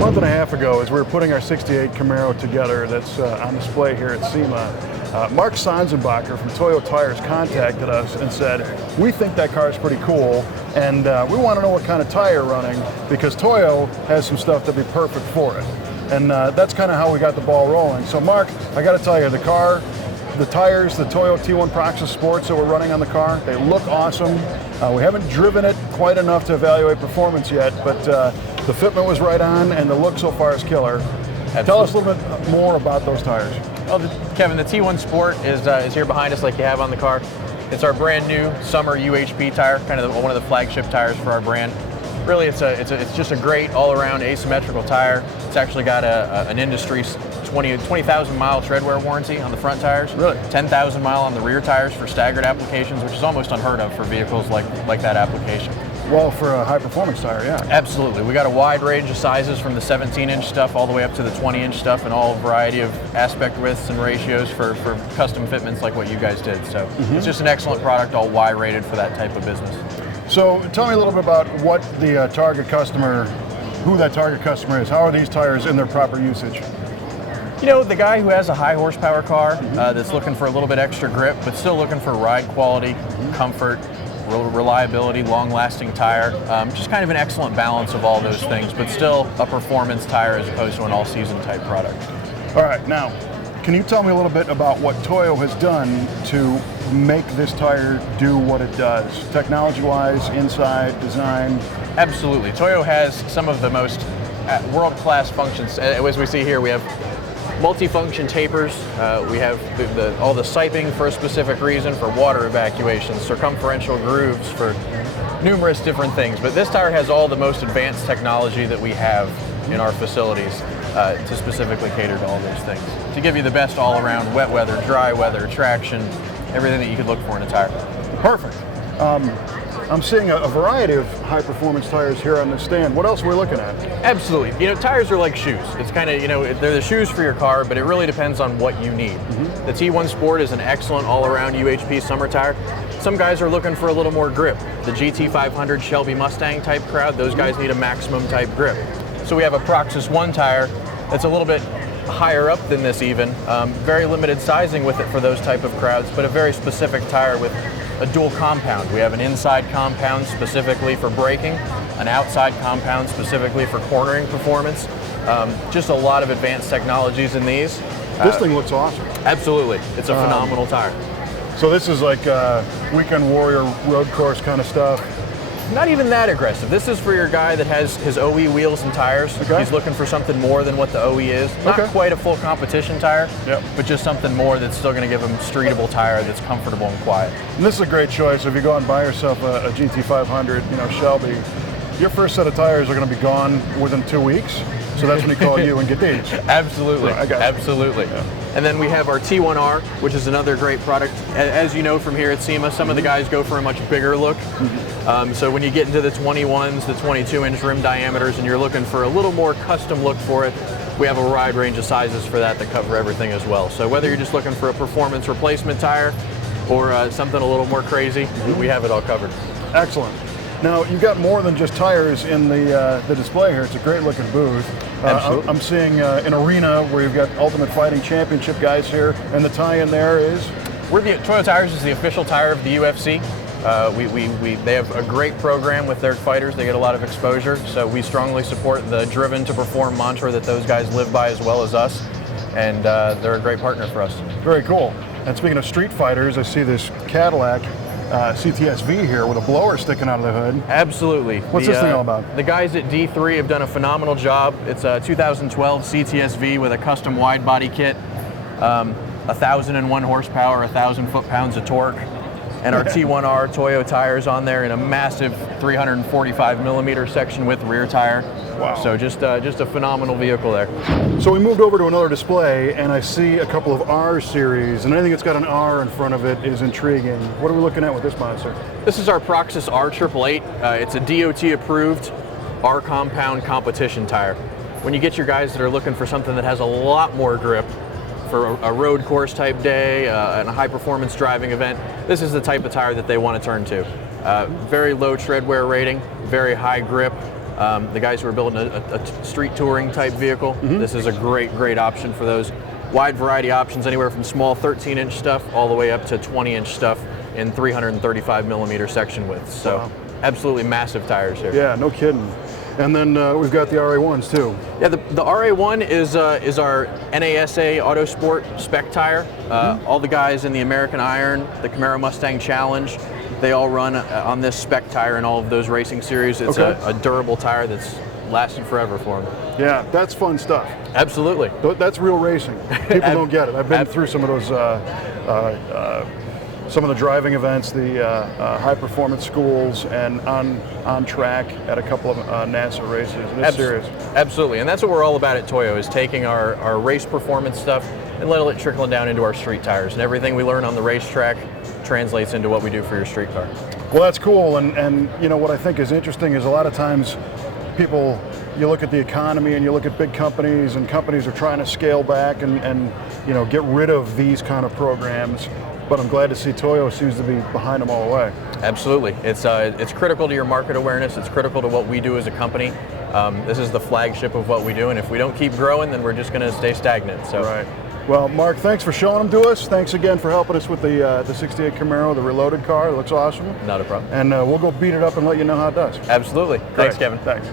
month and a half ago, as we were putting our 68 Camaro together that's on display here at SEMA, Mark Sanzenbacher from Toyo Tires contacted us and said, we think that car is pretty cool, and we want to know what kind of tire you're running, because Toyo has some stuff that'd be perfect for it. And that's kind of how we got the ball rolling. So Mark, I got to tell you, the car, the tires, the Toyo T1 Proxes Sports that we're running on the car, they look awesome. We haven't driven it quite enough to evaluate performance yet, but the fitment was right on, and the look so far is killer. Absolutely. Tell us a little bit more about those tires. Well, Kevin, the T1 Sport is here behind us like you have on the car. It's our brand new summer UHP tire, kind of one of the flagship tires for our brand. Really, it's just a great all-around asymmetrical tire. It's actually got an industry 20,000 mile tread wear warranty on the front tires. Really? 10,000 mile on the rear tires for staggered applications, which is almost unheard of for vehicles like that application. Well, for a high-performance tire, yeah. Absolutely. We got a wide range of sizes from the 17-inch stuff all the way up to the 20-inch stuff, and all variety of aspect widths and ratios for custom fitments like what you guys did. So it's just an excellent product, all Y-rated for that type of business. So tell me a little bit about what the target customer, who that target customer is. How are these tires in their proper usage? You know, the guy who has a high horsepower car that's looking for a little bit extra grip, but still looking for ride quality, comfort, reliability, long-lasting tire, just kind of an excellent balance of all those things, but still a performance tire as opposed to an all-season type product. All right, now, can you tell me a little bit about what Toyo has done to make this tire do what it does, technology-wise, inside, design? Absolutely. Toyo has some of the most world-class functions. As we see here, we have multi-function tapers. We have all the siping for a specific reason, for water evacuation, circumferential grooves for numerous different things. But this tire has all the most advanced technology that we have in our facilities to specifically cater to all those things, to give you the best all-around wet weather, dry weather, traction, everything that you could look for in a tire. Perfect. I'm seeing a variety of high-performance tires here on the stand. What else are we looking at? Absolutely. You know, tires are like shoes. It's kind of, you know, they're the shoes for your car, but it really depends on what you need. The T1 Sport is an excellent all-around UHP summer tire. Some guys are looking for a little more grip. The GT500 Shelby Mustang type crowd, those guys need a maximum type grip. So we have a Proxes 1 tire that's a little bit higher up than this even. Very limited sizing with it for those type of crowds, but a very specific tire with a dual compound. We have an inside compound specifically for braking, an outside compound specifically for cornering performance. Just a lot of advanced technologies in these. This thing looks awesome. Absolutely. It's a phenomenal tire. So this is like weekend warrior road course kind of stuff? Not even that aggressive. This is for your guy that has his OE wheels and tires. Okay. He's looking for something more than what the OE is. Not quite a full competition tire, but just something more that's still going to give him a streetable tire that's comfortable and quiet. And this is a great choice. If you go and buy yourself a GT500, you know, Shelby, your first set of tires are going to be gone within 2 weeks. So that's when you call you and get these. Absolutely. Right, absolutely. Yeah. And then we have our T1R, which is another great product. As you know from here at SEMA, some of the guys go for a much bigger look. So when you get into the 21s, the 22-inch rim diameters, and you're looking for a little more custom look for it, we have a wide range of sizes for that cover everything as well. So whether you're just looking for a performance replacement tire or something a little more crazy, we have it all covered. Excellent. Now, you've got more than just tires in the display here. It's a great looking booth. I'm seeing an arena where you've got Ultimate Fighting Championship guys here, and the tie-in there is? Toyo Tires is the official tire of the UFC. They have a great program with their fighters. They get a lot of exposure, so we strongly support the Driven to Perform mantra that those guys live by as well as us, and they're a great partner for us. Very cool. And speaking of street fighters, I see this Cadillac CTS-V here with a blower sticking out of the hood. Absolutely. What's this thing all about? The guys at D3 have done a phenomenal job. It's a 2012 CTS-V with a custom wide body kit, 1,001 horsepower, 1,000 foot-pounds of torque, and our T1R Toyo tires on there in a massive 345 millimeter section width rear tire. Wow. So just a phenomenal vehicle there. So we moved over to another display, and I see a couple of R series, and anything that's got an R in front of it is intriguing. What are we looking at with this monster? This is our Proxes R888. It's a DOT approved R compound competition tire. When you get your guys that are looking for something that has a lot more grip for a road course type day and a high performance driving event, this is the type of tire that they want to turn to. Very low tread wear rating, very high grip, The guys who are building a street touring type vehicle, this is a great option for those. Wide variety options, anywhere from small 13-inch stuff all the way up to 20-inch stuff in 335 millimeter section width. So wow. Absolutely massive tires here. Yeah, no kidding. And then we've got the RA1s too. Yeah, the RA1 is our NASA Autosport spec tire. All the guys in the American Iron, the Camaro Mustang Challenge, they all run on this spec tire in all of those racing series. It's a durable tire that's lasted forever for them. Yeah, that's fun stuff. Absolutely. That's real racing. People don't get it. I've been through some of those, some of the driving events, the high performance schools, and on track at a couple of NASA races. It's serious. Absolutely, and that's what we're all about at Toyo, is taking our race performance stuff and letting it trickle down into our street tires. And everything we learn on the racetrack translates into what we do for your street car. Well, that's cool, and you know what I think is interesting is a lot of times people, you look at the economy and you look at big companies, and companies are trying to scale back and you know, get rid of these kind of programs. But I'm glad to see Toyo seems to be behind them all the way. Absolutely. It's critical to your market awareness. It's critical to what we do as a company. This is the flagship of what we do, and if we don't keep growing, then we're just going to stay stagnant. So. Right. Well, Mark, thanks for showing them to us. Thanks again for helping us with the 68 Camaro, the reloaded car. It looks awesome. Not a problem. And we'll go beat it up and let you know how it does. Absolutely. Thanks, Kevin. Thanks.